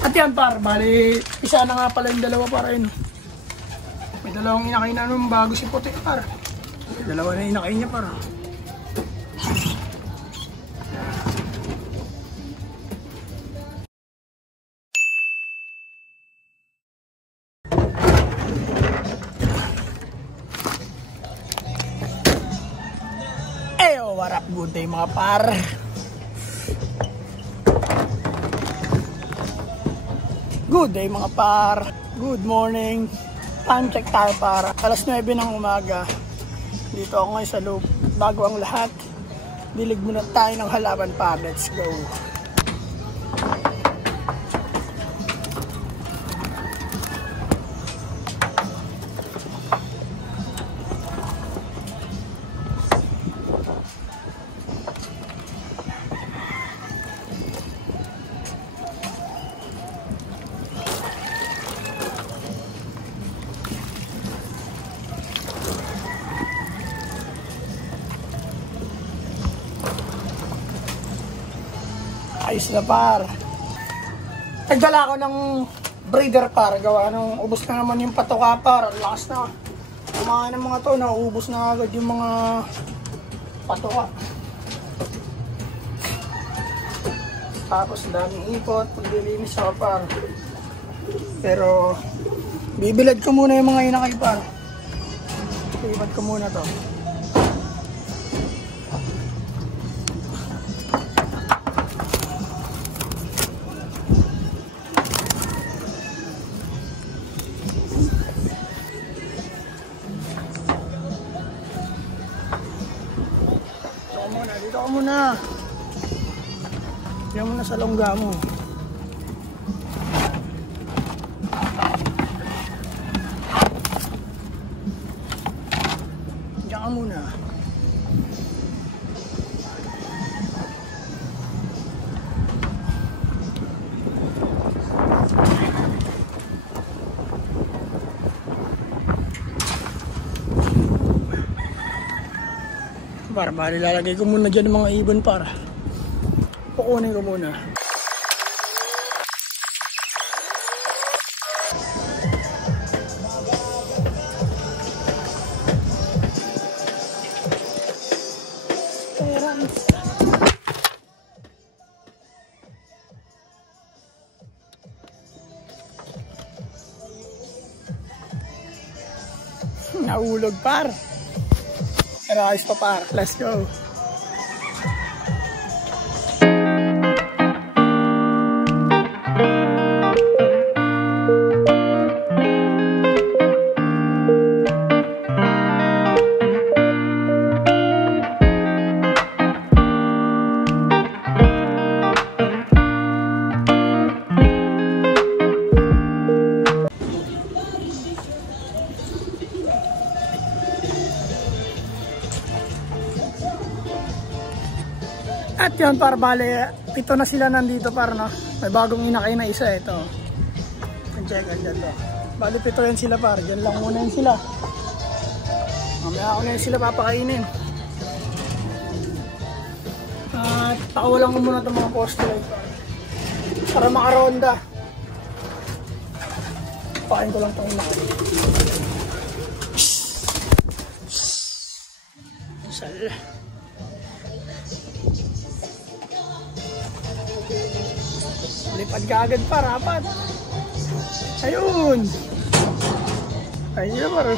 At yan par, bali isa na nga pala yung dalawa para yun. May dalawang inakay na nung bago si puti par. Dalawa na inakay niya para. Eyo, what up, good day mga par. Good day mga par. Good morning. Time check tayo para alas 9 ng umaga. Dito ako ngayon sa loob. Bago ang lahat, dilig muna tayo ng halaman pa. Let's go. Ayos na par. Nagdala ako ng breeder par. Gawa nung ubos na naman yung patoka par. Lakas na. Kumain ng mga to. Nauubos na agad yung mga patoka. Tapos daming ipot. Paglilinis ako par. Pero bibilad ko muna yung mga inakay par. Bibilad ko muna to. Dito ka muna. Diyan muna sa longga mo. Diyan ka muna. Para bali lalagay ko muna dyan ng mga ibon para pukunin ko muna. Naulog par. Pero ayos pa par. Let's go. At yun par, bale, pito na sila nandito par, no? May bagong inakay na isa, ito. Check dyan to. Bale, pito yan sila par, dyan lang muna yan sila. Mamaya ako na yan sila papakainin. At pakawalan ko muna itong mga poste light par, para makaronda. Pakain ko lang itong inakay. Sal. Lipad ka agad pa, rapat. Ayun. Ayun na par.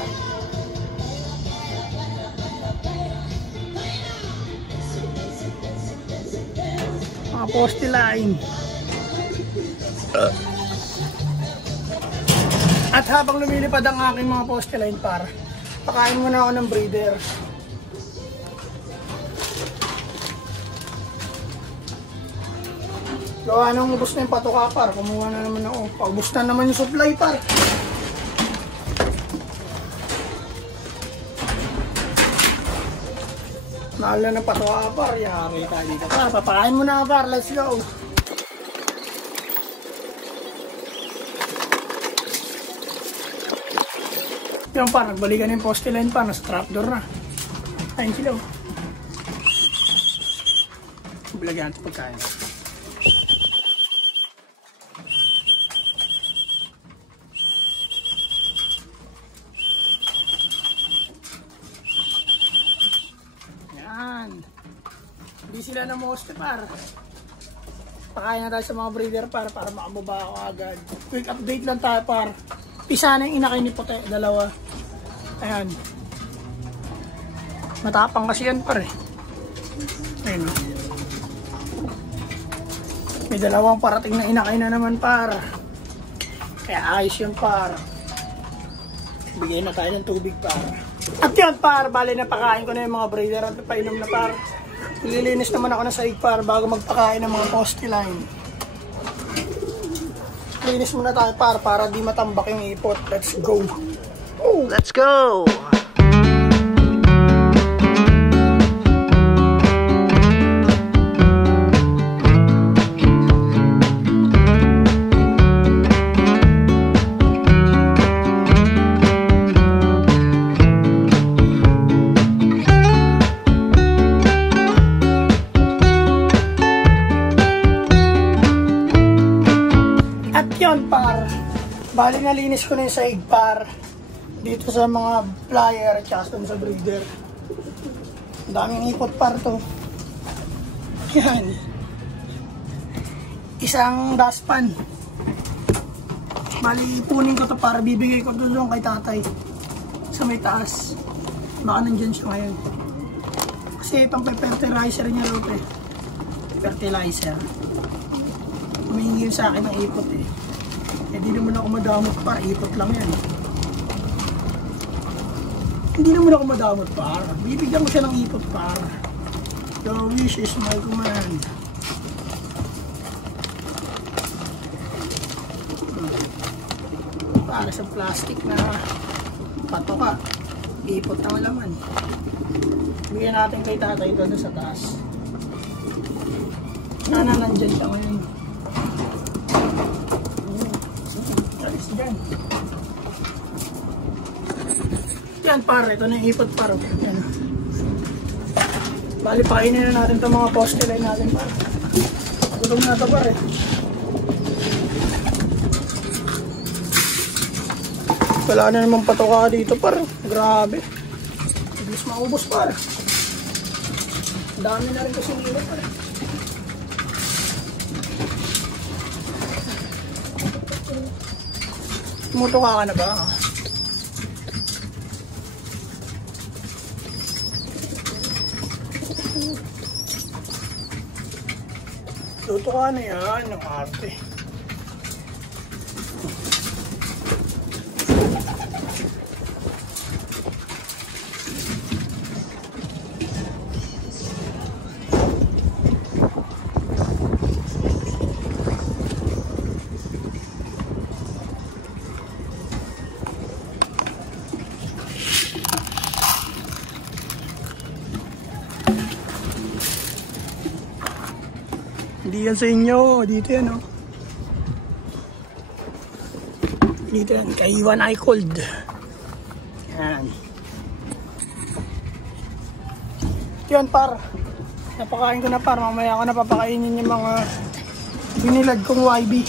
Mga poste line. At habang lumilipad ang aking mga poste line par, pakain muna ako ng breeder. Gawa nang ubos na yung patoka par, kumuha na naman ako. Paubos na naman yung supply par. Mahal na ng patoka par, yari tayo dito par. Papakain mo na par, let's go. Yung par, nagbalikan yung poste line par, nasa trapdoor na. Ayun sila. Bilagyan ito pagkain. nila ng moste par. Pakain na tayo sa mga breeder para makababa ako agad. Quick update lang tayo par. Isa na yung inakay ni Puti, dalawa. Ayan. Matapang kasi yan par eh. Ayun. May dalawang parating na inakay na naman par. Kaya ayos yun par. Bigyan na tayo ng tubig par. At yun par, bali na pakain ko na yung mga breeder at painom na par. Nililinis naman ako ng saig par bago magpakain ng mga poste line. Linis muna tayo par para di matambak yung ipot. Let's go! Oh. Let's go! Par, bali nalinis ko na yung saig par dito sa mga flyer at saka sa breeder. Ang daming ipot par to. Yan, isang dustpan. Bali ipunin ko to para bibigay ko doon kay tatay sa may taas. Baka nandyan siya ngayon kasi pang fertilizer niya rin eh. Fertilizer humingi sa akin ng ipot eh. Hindi naman ako madamot par, ipot lang yan. Hindi naman ako madamot par, bibigyan ko siya ng ipot par. The wish is my command. Para sa plastic na patoka, ipot ang laman. Bigyan natin kay tatay ito sa taas. Nandyan siya ngayon. Yan pare, ito na yung ipot pare. Yan. Bali painin na natin itong mga poste line natin pare. Gutom na ito pare. Wala na naman patoka dito pare. Grabe. Bilis maubos pare. Dami na rin kasi nila pare. Tumutuka ka na ba? Tutuka na yan, ang arte. Hindi yan sa inyo, dito yan oh. Dito yan, kay Iwan I Cold. Yan. Yan par, napakain ko na par, mamaya ko na papakainin yung mga binilad kong YB.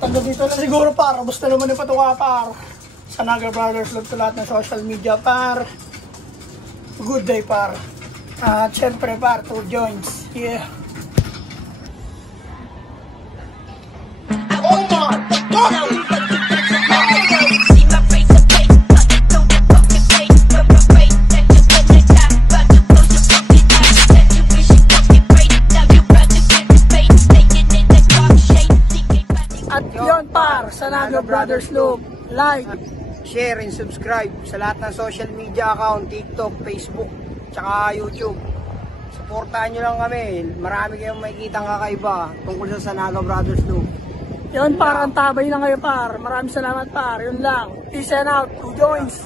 Tanda dito na siguro par, basta naman yung patuka par. Sa Naga Brothers Vlog sa lahat ng social media par. Good day par. At syempre par, 2 joints. Yeah. At yun par, sa Naga Brothers Loop, like, Share and subscribe sa lahat ng social media account, TikTok, Facebook, tsaka YouTube. Supportahan nyo lang kami. Marami kayong makikita kakaiba tungkol sa Naga Brothers Loop. yun par, ang tabay na kayo par. Maraming salamat par, yun lang. Peace and out, 2 joints.